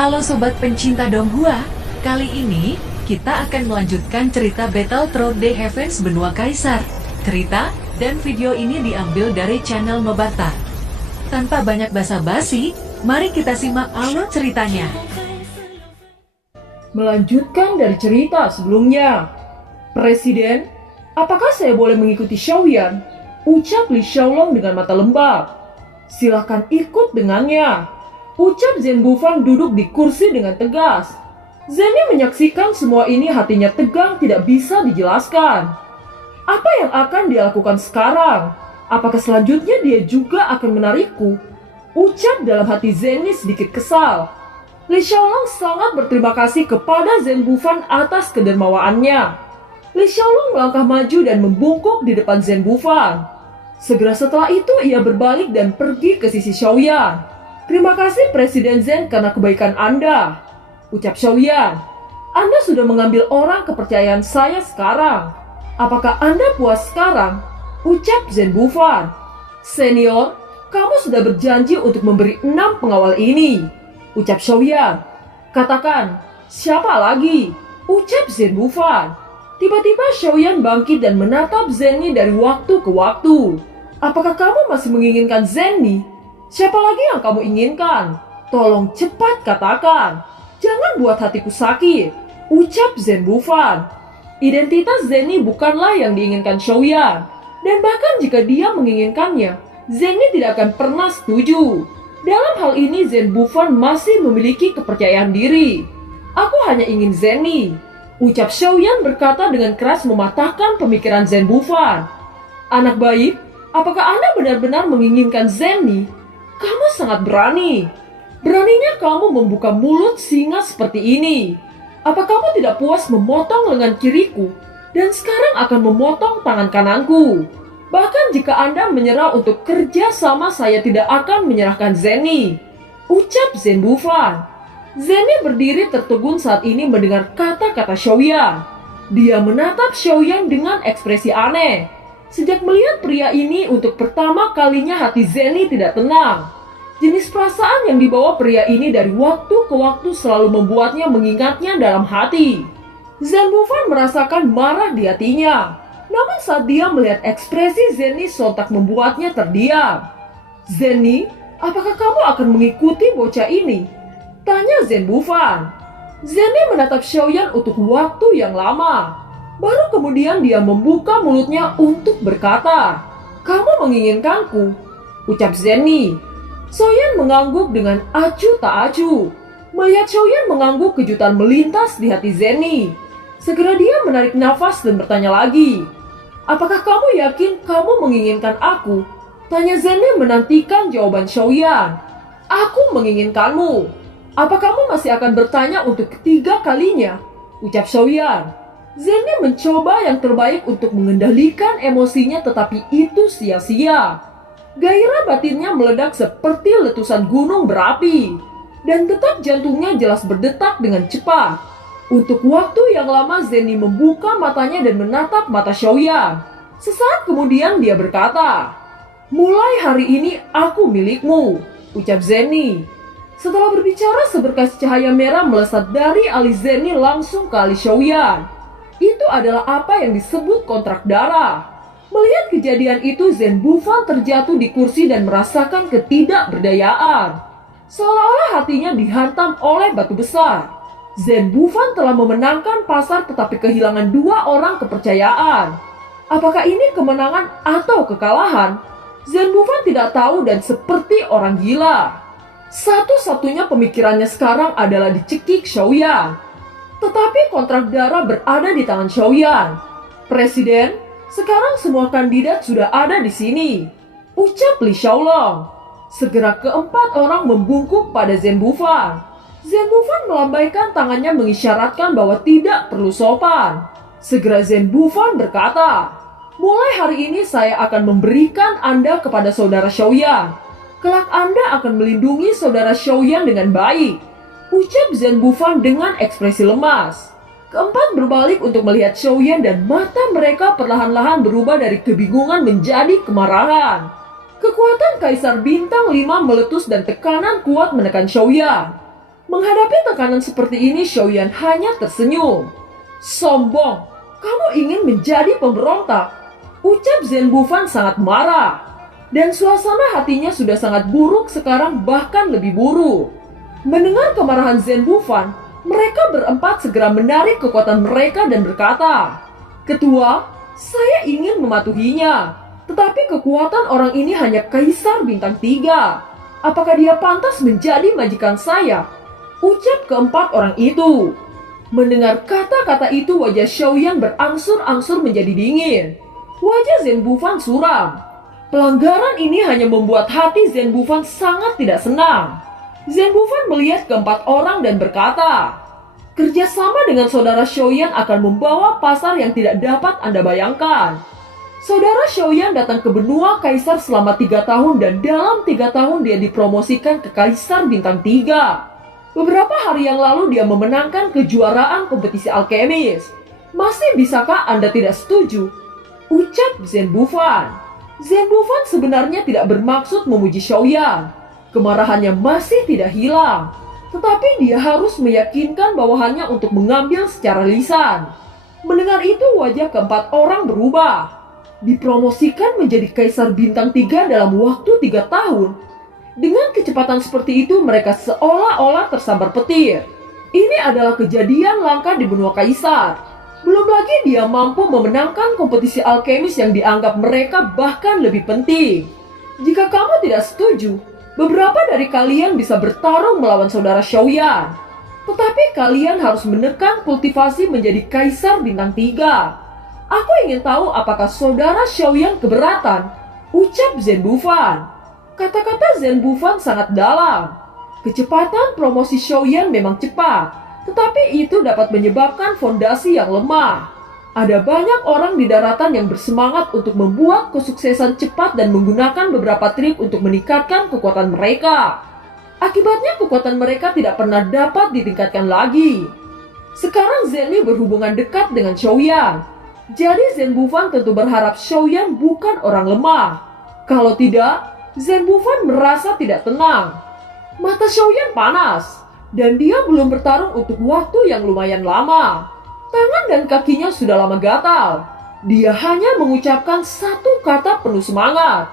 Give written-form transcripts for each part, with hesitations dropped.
Halo Sobat pencinta Donghua, kali ini kita akan melanjutkan cerita Battle Through the Heavens Benua Kaisar. Cerita dan video ini diambil dari channel Mobata. Tanpa banyak basa-basi, mari kita simak alur ceritanya. Melanjutkan dari cerita sebelumnya. Presiden, apakah saya boleh mengikuti Xiaoyan? Ucap Li Xiaolong dengan mata lembab. Silakan ikut dengannya. Ucap Zhen Bufan duduk di kursi dengan tegas. Zhenny menyaksikan semua ini, hatinya tegang tidak bisa dijelaskan. Apa yang akan dia lakukan sekarang? Apakah selanjutnya dia juga akan menarikku? Ucap dalam hati Zhenny sedikit kesal. Li Xiaolong sangat berterima kasih kepada Zhen Bufan atas kedermawaannya. Li Xiaolong melangkah maju dan membungkuk di depan Zhen Bufan. Segera setelah itu ia berbalik dan pergi ke sisi Xiaoyan. Terima kasih Presiden Zhen karena kebaikan Anda. Ucap Xiaoyan. Anda sudah mengambil orang kepercayaan saya sekarang. Apakah Anda puas sekarang? Ucap Zhen Bufan. Senior, kamu sudah berjanji untuk memberi 6 pengawal ini. Ucap Xiaoyan. Katakan, siapa lagi? Ucap Zhen Bufan. Tiba-tiba Xiaoyan bangkit dan menatap Zhenny dari waktu ke waktu. Apakah kamu masih menginginkan Zhenny? Siapa lagi yang kamu inginkan? Tolong cepat katakan. Jangan buat hatiku sakit. Ucap Zhen Bufan. Identitas Zhenny bukanlah yang diinginkan Xiaoyan. Dan bahkan jika dia menginginkannya, Zhenny tidak akan pernah setuju. Dalam hal ini Zhen Bufan masih memiliki kepercayaan diri. Aku hanya ingin Zhenny. Ucap Xiaoyan berkata dengan keras mematahkan pemikiran Zhen Bufan. Anak baik, apakah Anda benar-benar menginginkan Zhenny? Kamu sangat berani. Beraninya kamu membuka mulut singa seperti ini. Apa kamu tidak puas memotong lengan kiriku dan sekarang akan memotong tangan kananku? Bahkan jika Anda menyerah untuk kerja sama, saya tidak akan menyerahkan Zhenny. Ucap Zhen Bufan. Zhenny berdiri tertegun saat ini mendengar kata-kata Xiaoyan. Dia menatap Xiaoyan dengan ekspresi aneh. Sejak melihat pria ini untuk pertama kalinya, hati Zhenny tidak tenang. Jenis perasaan yang dibawa pria ini dari waktu ke waktu selalu membuatnya mengingatnya dalam hati. Zhen Bufan merasakan marah di hatinya. Namun saat dia melihat ekspresi Zhenny sontak membuatnya terdiam. Zhenny, apakah kamu akan mengikuti bocah ini? Tanya Zhen Bufan. Zhenny menatap Xiaoyan untuk waktu yang lama. Baru kemudian dia membuka mulutnya untuk berkata, "Kamu menginginkanku?" Ucap Zhenny. Xiaoyan mengangguk dengan acuh tak acuh. Melihat Xiaoyan mengangguk, kejutan melintas di hati Zhenny. Segera dia menarik nafas dan bertanya lagi. "Apakah kamu yakin kamu menginginkan aku?" Tanya Zhenny menantikan jawaban Xiaoyan. "Aku menginginkanmu." "Apa kamu masih akan bertanya untuk ketiga kalinya?" Ucap Xiaoyan. Zhenny mencoba yang terbaik untuk mengendalikan emosinya, tetapi itu sia-sia. Gairah batinnya meledak seperti letusan gunung berapi. Dan detak jantungnya jelas berdetak dengan cepat. Untuk waktu yang lama Zhenny membuka matanya dan menatap mata Xiaoyan. Sesaat kemudian dia berkata, "Mulai hari ini aku milikmu." Ucap Zhenny. Setelah berbicara, seberkas cahaya merah melesat dari alis Zhenny langsung ke alis Xiaoyan. Itu adalah apa yang disebut kontrak darah. Melihat kejadian itu, Zhen Bufan terjatuh di kursi dan merasakan ketidakberdayaan. Seolah-olah hatinya dihantam oleh batu besar. Zhen Bufan telah memenangkan pasar tetapi kehilangan 2 orang kepercayaan. Apakah ini kemenangan atau kekalahan? Zhen Bufan tidak tahu dan seperti orang gila. Satu-satunya pemikirannya sekarang adalah dicekik Xiaoyan. Tetapi kontrak darah berada di tangan Xiaoyan. "Presiden, sekarang semua kandidat sudah ada di sini." Ucap Li Xiaolong. Segera keempat orang membungkuk pada Zhen Bufan. Zhen Bufan melambaikan tangannya mengisyaratkan bahwa tidak perlu sopan. Segera Zhen Bufan berkata, "Mulai hari ini saya akan memberikan Anda kepada saudara Xiaoyan. Kelak Anda akan melindungi saudara Xiaoyan dengan baik." Ucap Zhen Bufan dengan ekspresi lemas. Keempat berbalik untuk melihat Xiaoyan dan mata mereka perlahan-lahan berubah dari kebingungan menjadi kemarahan. Kekuatan Kaisar Bintang 5 meletus dan tekanan kuat menekan Xiaoyan. Menghadapi tekanan seperti ini, Xiaoyan hanya tersenyum. Sombong, kamu ingin menjadi pemberontak, ucap Zhen Bufan sangat marah. Dan suasana hatinya sudah sangat buruk sekarang, bahkan lebih buruk. Mendengar kemarahan Zhen Bufan, mereka berempat segera menarik kekuatan mereka dan berkata, "Ketua, saya ingin mematuhinya. Tetapi kekuatan orang ini hanya Kaisar Bintang 3. Apakah dia pantas menjadi majikan saya?" Ucap keempat orang itu. Mendengar kata-kata itu, wajah Xiaoyan berangsur-angsur menjadi dingin. Wajah Zhen Bufan suram. Pelanggaran ini hanya membuat hati Zhen Bufan sangat tidak senang. Zhen Bufan melihat keempat orang dan berkata, "Kerjasama dengan saudara Xiaoyan akan membawa pasar yang tidak dapat Anda bayangkan. Saudara Xiaoyan datang ke benua Kaisar selama 3 tahun dan dalam 3 tahun dia dipromosikan ke Kaisar Bintang 3. Beberapa hari yang lalu dia memenangkan kejuaraan kompetisi alkemis. Masih bisakah Anda tidak setuju?" Ucap Zhen Bufan. Zhen Bufan sebenarnya tidak bermaksud memuji Xiaoyan. Kemarahannya masih tidak hilang. Tetapi dia harus meyakinkan bawahannya untuk mengambil secara lisan. Mendengar itu, wajah keempat orang berubah. Dipromosikan menjadi Kaisar Bintang 3 dalam waktu 3 tahun. Dengan kecepatan seperti itu, mereka seolah-olah tersambar petir. Ini adalah kejadian langka di benua Kaisar. Belum lagi dia mampu memenangkan kompetisi alkemis yang dianggap mereka bahkan lebih penting. Jika kamu tidak setuju, beberapa dari kalian bisa bertarung melawan saudara Xiaoyan. Tetapi kalian harus menekan kultivasi menjadi Kaisar Bintang 3. Aku ingin tahu apakah saudara Xiaoyan keberatan, ucap Zhen Bufan. Kata-kata Zhen Bufan sangat dalam. Kecepatan promosi Xiaoyan memang cepat, tetapi itu dapat menyebabkan fondasi yang lemah. Ada banyak orang di daratan yang bersemangat untuk membuat kesuksesan cepat dan menggunakan beberapa trik untuk meningkatkan kekuatan mereka. Akibatnya kekuatan mereka tidak pernah dapat ditingkatkan lagi. Sekarang Zhenli berhubungan dekat dengan Xiaoyan. Jadi Zhen Bufan tentu berharap Xiaoyan bukan orang lemah. Kalau tidak, Zhen Bufan merasa tidak tenang. Mata Xiaoyan panas, dan dia belum bertarung untuk waktu yang lumayan lama. Tangan dan kakinya sudah lama gatal. Dia hanya mengucapkan satu kata penuh semangat.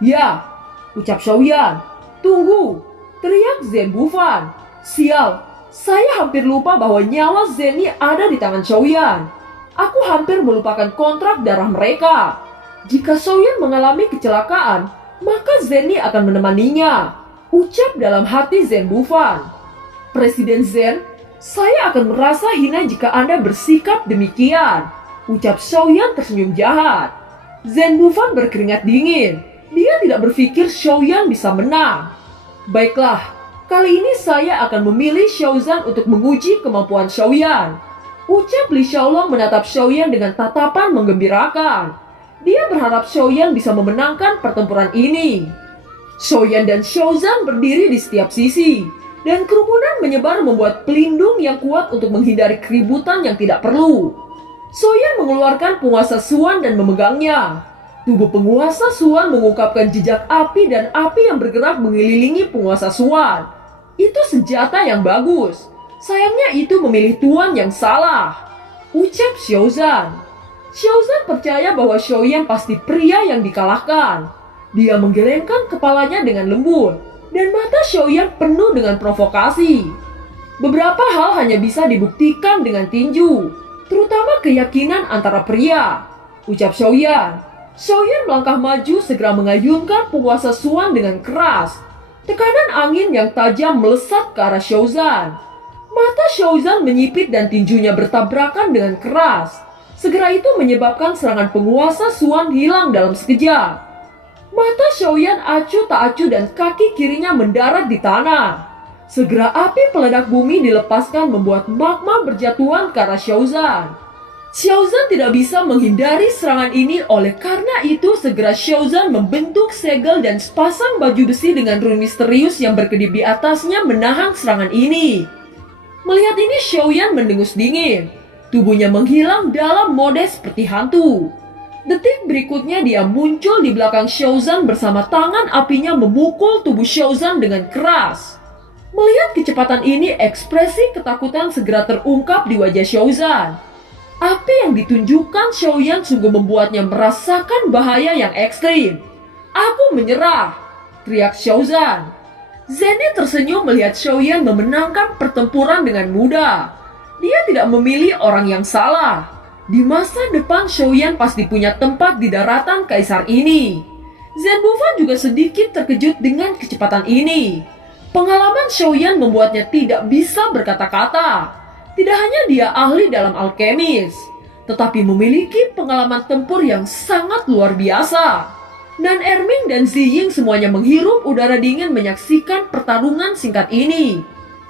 "Ya," ucap Xiaoyan. "Tunggu," teriak Zhen Bufan. "Sial, saya hampir lupa bahwa nyawa Zhenli ada di tangan Xiaoyan. Aku hampir melupakan kontrak darah mereka. Jika Xiaoyan mengalami kecelakaan, maka Zhenli akan menemaninya," ucap dalam hati Zhen Bufan. "Presiden Zhen, saya akan merasa hina jika Anda bersikap demikian," ucap Xiaoyan tersenyum jahat. Zhen Bufan berkeringat dingin. Dia tidak berpikir Xiaoyan bisa menang. "Baiklah, kali ini saya akan memilih Xiaozan untuk menguji kemampuan Xiaoyan," ucap Li Xiaolong menatap Xiaoyan dengan tatapan menggembirakan. Dia berharap Xiaoyan bisa memenangkan pertempuran ini. Xiaoyan dan Xiaozan berdiri di setiap sisi, dan kerumunan menyebar membuat pelindung yang kuat untuk menghindari keributan yang tidak perlu. Xiaoyan mengeluarkan penguasa Suan dan memegangnya. Tubuh penguasa Suan mengungkapkan jejak api dan api yang bergerak mengelilingi penguasa Suan. Itu senjata yang bagus. Sayangnya itu memilih tuan yang salah, ucap Xiaozan. Xiaozan percaya bahwa Xiaoyan pasti pria yang dikalahkan. Dia menggelengkan kepalanya dengan lembut, dan mata Xiaoyan penuh dengan provokasi. Beberapa hal hanya bisa dibuktikan dengan tinju, terutama keyakinan antara pria, ucap Xiaoyan. Xiaoyan melangkah maju segera mengayunkan penguasa Suan dengan keras. Tekanan angin yang tajam melesat ke arah Xiaozan. Mata Xiaozan menyipit dan tinjunya bertabrakan dengan keras. Segera itu menyebabkan serangan penguasa Suan hilang dalam sekejap. Mata Xiaoyan acuh tak acuh dan kaki kirinya mendarat di tanah. Segera api peledak bumi dilepaskan membuat magma berjatuhan ke arah Xiaozan. Xiaozan tidak bisa menghindari serangan ini, oleh karena itu segera Xiaozan membentuk segel dan sepasang baju besi dengan rune misterius yang berkedip di atasnya menahan serangan ini. Melihat ini Xiaoyan mendengus dingin. Tubuhnya menghilang dalam mode seperti hantu. Detik berikutnya dia muncul di belakang Xiaozan bersama tangan apinya memukul tubuh Xiaozan dengan keras. Melihat kecepatan ini, ekspresi ketakutan segera terungkap di wajah Xiaozan. Api yang ditunjukkan Xiaoyan sungguh membuatnya merasakan bahaya yang ekstrim. "Aku menyerah!" teriak Xiaozan. Zenny tersenyum melihat Xiaoyan memenangkan pertempuran dengan mudah. Dia tidak memilih orang yang salah. Di masa depan Xiaoyan pasti punya tempat di daratan kaisar ini. Zhen Bufan juga sedikit terkejut dengan kecepatan ini. Pengalaman Xiaoyan membuatnya tidak bisa berkata-kata. Tidak hanya dia ahli dalam alkemis, tetapi memiliki pengalaman tempur yang sangat luar biasa. Nan Erming dan Ziying semuanya menghirup udara dingin menyaksikan pertarungan singkat ini.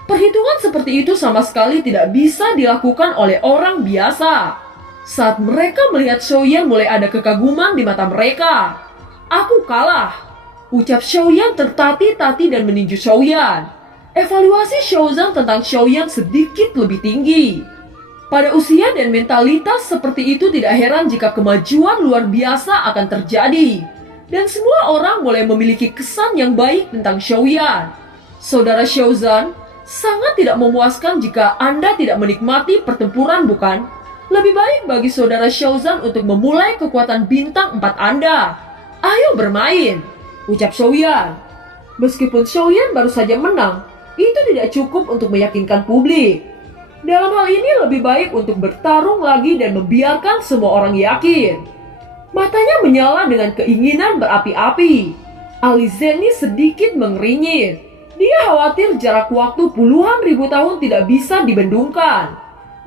Perhitungan seperti itu sama sekali tidak bisa dilakukan oleh orang biasa. Saat mereka melihat Xiaoyan, mulai ada kekaguman di mata mereka. "Aku kalah," ucap Xiaoyan tertatih-tatih dan meninju Xiaoyan. Evaluasi Xiaozan tentang Xiaoyan sedikit lebih tinggi. Pada usia dan mentalitas seperti itu tidak heran jika kemajuan luar biasa akan terjadi. Dan semua orang mulai memiliki kesan yang baik tentang Xiaoyan. Saudara Xiaozan, sangat tidak memuaskan jika Anda tidak menikmati pertempuran, bukan? Lebih baik bagi saudara Xiaozan untuk memulai kekuatan bintang 4 Anda. Ayo bermain, ucap Xiaoyan. Meskipun Xiaoyan baru saja menang, itu tidak cukup untuk meyakinkan publik. Dalam hal ini lebih baik untuk bertarung lagi dan membiarkan semua orang yakin. Matanya menyala dengan keinginan berapi-api. Alis Zenny sedikit mengeringit. Dia khawatir jarak waktu puluhan ribu tahun tidak bisa dibendungkan.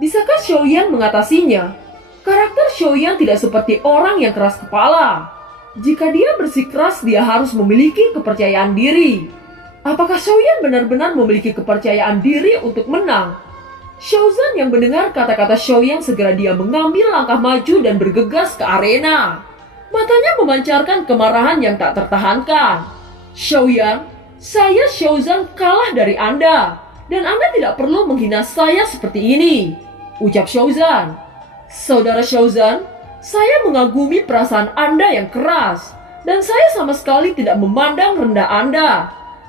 Bisakah Xiaoyan mengatasinya? Karakter Xiaoyan tidak seperti orang yang keras kepala. Jika dia bersikeras, dia harus memiliki kepercayaan diri. Apakah Xiaoyan benar-benar memiliki kepercayaan diri untuk menang? Xiaozan yang mendengar kata-kata Xiaoyan, segera dia mengambil langkah maju dan bergegas ke arena. Matanya memancarkan kemarahan yang tak tertahankan. "Xiaoyan, saya Xiaozan kalah dari Anda, dan Anda tidak perlu menghina saya seperti ini," ucap Xiaozan. "Saudara Xiaozan, saya mengagumi perasaan Anda yang keras, dan saya sama sekali tidak memandang rendah Anda.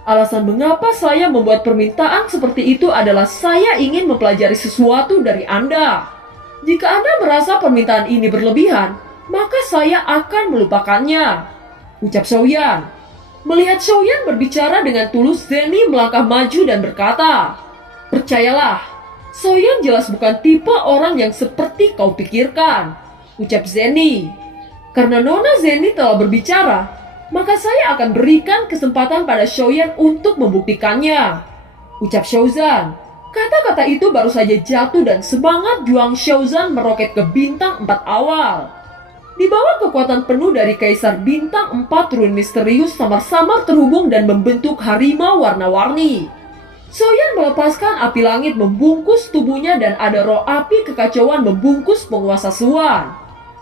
Alasan mengapa saya membuat permintaan seperti itu adalah saya ingin mempelajari sesuatu dari Anda. Jika Anda merasa permintaan ini berlebihan, maka saya akan melupakannya," ucap Xiaoyan. Melihat Xiaoyan berbicara dengan tulus, Zenny melangkah maju dan berkata, "Percayalah, Xiaoyan jelas bukan tipe orang yang seperti kau pikirkan," ucap Zenny. "Karena Nona Zenny telah berbicara, maka saya akan berikan kesempatan pada Xiaoyan untuk membuktikannya," ucap Xiaozan. Kata-kata itu baru saja jatuh dan semangat juang Xiaozan meroket ke bintang 4 awal. Di bawah kekuatan penuh dari Kaisar Bintang 4, ruin misterius samar-samar terhubung dan membentuk harimau warna-warni. Xiaoyan melepaskan api langit membungkus tubuhnya dan ada roh api kekacauan membungkus penguasa Suan.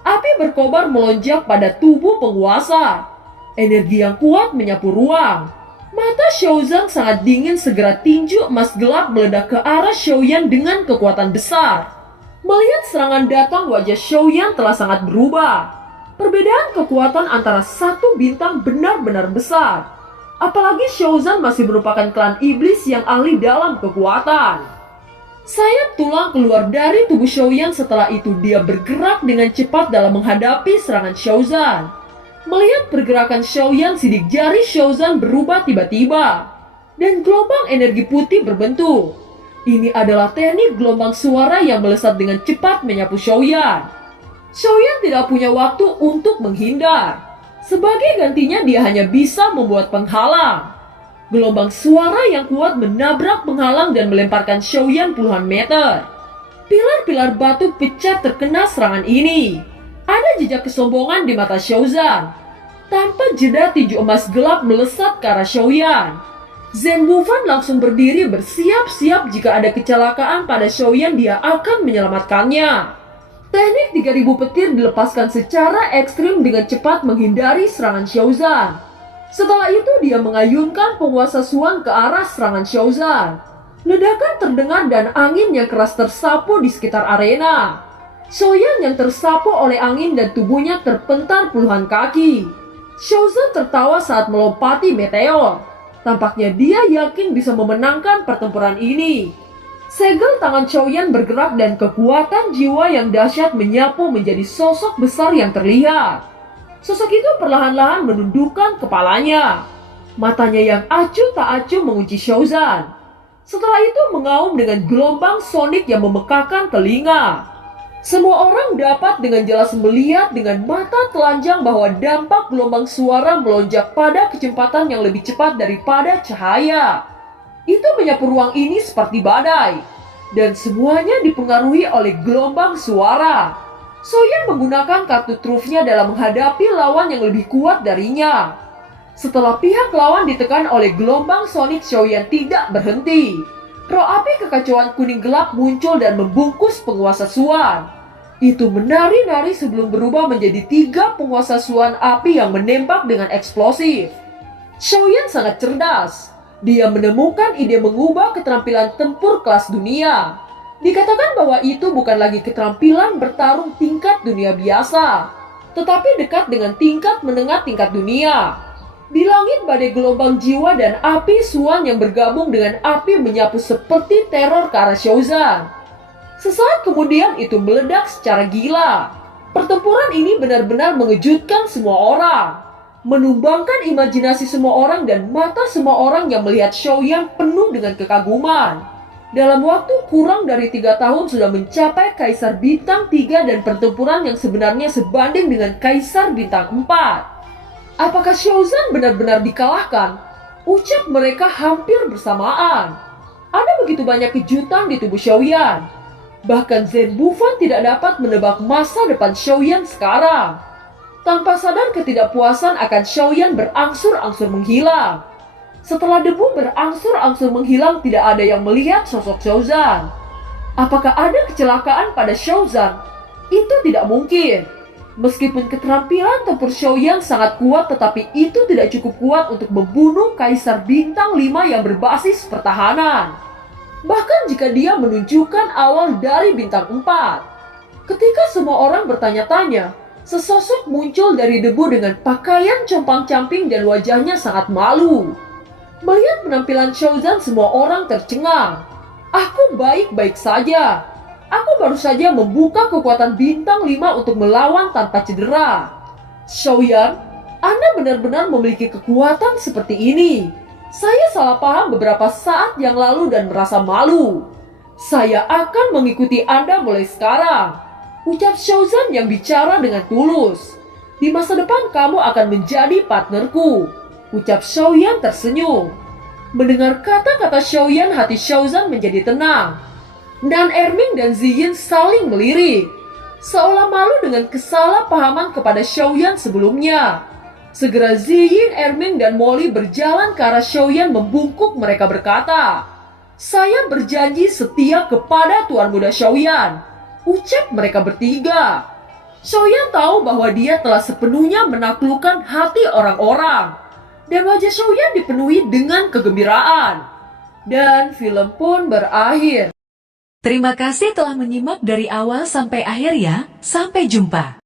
Api berkobar melonjak pada tubuh penguasa. Energi yang kuat menyapu ruang. Mata Xiaozan sangat dingin, segera tinju emas gelap meledak ke arah Xiaoyan dengan kekuatan besar. Melihat serangan datang, wajah Xiaoyan telah sangat berubah. Perbedaan kekuatan antara satu bintang benar-benar besar. Apalagi Xiaozan masih merupakan klan iblis yang ahli dalam kekuatan. Sayap tulang keluar dari tubuh Xiaoyan, setelah itu dia bergerak dengan cepat dalam menghadapi serangan Xiaozan. Melihat pergerakan Xiaoyan, sidik jari Xiaozan berubah tiba-tiba, dan gelombang energi putih berbentuk. Ini adalah teknik gelombang suara yang melesat dengan cepat menyapu Xiaoyan. Xiaoyan tidak punya waktu untuk menghindar. Sebagai gantinya dia hanya bisa membuat penghalang. Gelombang suara yang kuat menabrak penghalang dan melemparkan Xiaoyan puluhan meter. Pilar-pilar batu pecah terkena serangan ini. Ada jejak kesombongan di mata Xiaozan. Tanpa jeda, tinju emas gelap melesat ke arah Xiaoyan. Zhen Bufan langsung berdiri bersiap-siap jika ada kecelakaan pada Xiaoyan, dia akan menyelamatkannya. Teknik 3000 petir dilepaskan secara ekstrim dengan cepat menghindari serangan Xiaozan. Setelah itu dia mengayunkan penguasa Suan ke arah serangan Xiaozan. Ledakan terdengar dan angin yang keras tersapu di sekitar arena. Xiaoyan yang tersapu oleh angin dan tubuhnya terpentar puluhan kaki. Xiaozan tertawa saat melompati meteor. Tampaknya dia yakin bisa memenangkan pertempuran ini. Segel tangan Xiaoyan bergerak dan kekuatan jiwa yang dahsyat menyapu menjadi sosok besar yang terlihat. Sosok itu perlahan-lahan menundukkan kepalanya. Matanya yang acuh tak acuh mengunci Xiaozan. Setelah itu mengaum dengan gelombang sonik yang memekakan telinga. Semua orang dapat dengan jelas melihat dengan mata telanjang bahwa dampak gelombang suara melonjak pada kecepatan yang lebih cepat daripada cahaya. Itu menyapu ruang ini seperti badai, dan semuanya dipengaruhi oleh gelombang suara. Xiaoyan menggunakan kartu trufnya dalam menghadapi lawan yang lebih kuat darinya. Setelah pihak lawan ditekan oleh gelombang sonik, Xiaoyan tidak berhenti. Roh api kekacauan kuning gelap muncul dan membungkus penguasa Suan. Itu menari-nari sebelum berubah menjadi 3 penguasa Suan api yang menembak dengan eksplosif. Xiaoyan sangat cerdas. Dia menemukan ide mengubah keterampilan tempur kelas dunia. Dikatakan bahwa itu bukan lagi keterampilan bertarung tingkat dunia biasa, tetapi dekat dengan tingkat menengah tingkat dunia. Di langit badai gelombang jiwa dan api Suan yang bergabung dengan api menyapu seperti teror ke arah Xiaozan. Sesaat kemudian itu meledak secara gila. Pertempuran ini benar-benar mengejutkan semua orang, menumbangkan imajinasi semua orang dan mata semua orang yang melihat Xiaoyan penuh dengan kekaguman. Dalam waktu kurang dari 3 tahun sudah mencapai Kaisar Bintang 3 dan pertempuran yang sebenarnya sebanding dengan Kaisar Bintang 4. Apakah Xiaozan benar-benar dikalahkan? Ucap mereka hampir bersamaan. Ada begitu banyak kejutan di tubuh Xiaoyan. Bahkan Zhen Bufan tidak dapat menebak masa depan Xiaoyan sekarang. Tanpa sadar ketidakpuasan akan Xiaoyan berangsur-angsur menghilang. Setelah debu berangsur-angsur menghilang, tidak ada yang melihat sosok Xiaozan. Apakah ada kecelakaan pada Xiaozan? Itu tidak mungkin. Meskipun keterampilan tempur Xiaoyan sangat kuat, tetapi itu tidak cukup kuat untuk membunuh Kaisar Bintang 5 yang berbasis pertahanan. Bahkan jika dia menunjukkan awal dari Bintang 4. Ketika semua orang bertanya-tanya, sesosok muncul dari debu dengan pakaian compang-camping dan wajahnya sangat malu. Melihat penampilan Xiaozan, semua orang tercengang. Aku baik-baik saja. Aku baru saja membuka kekuatan Bintang 5 untuk melawan tanpa cedera. Xiaoyan, Anda benar-benar memiliki kekuatan seperti ini. Saya salah paham beberapa saat yang lalu dan merasa malu. Saya akan mengikuti Anda mulai sekarang. Ucap Xiaozan yang bicara dengan tulus. Di masa depan kamu akan menjadi partnerku. Ucap Xiaoyan tersenyum. Mendengar kata-kata Xiaoyan, hati Xiaozan menjadi tenang. Dan Erming dan Ziyin saling melirik, seolah malu dengan kesalahpahaman kepada Xiaoyan sebelumnya. Segera Ziyin, Erming, dan Molly berjalan ke arah Xiaoyan membungkuk. Mereka berkata, "Saya berjanji setia kepada Tuan Muda Xiaoyan," ucap mereka bertiga. Xiaoyan tahu bahwa dia telah sepenuhnya menaklukkan hati orang-orang. Dan wajah Xiaoyan dipenuhi dengan kegembiraan. Dan film pun berakhir. Terima kasih telah menyimak dari awal sampai akhir ya. Sampai jumpa.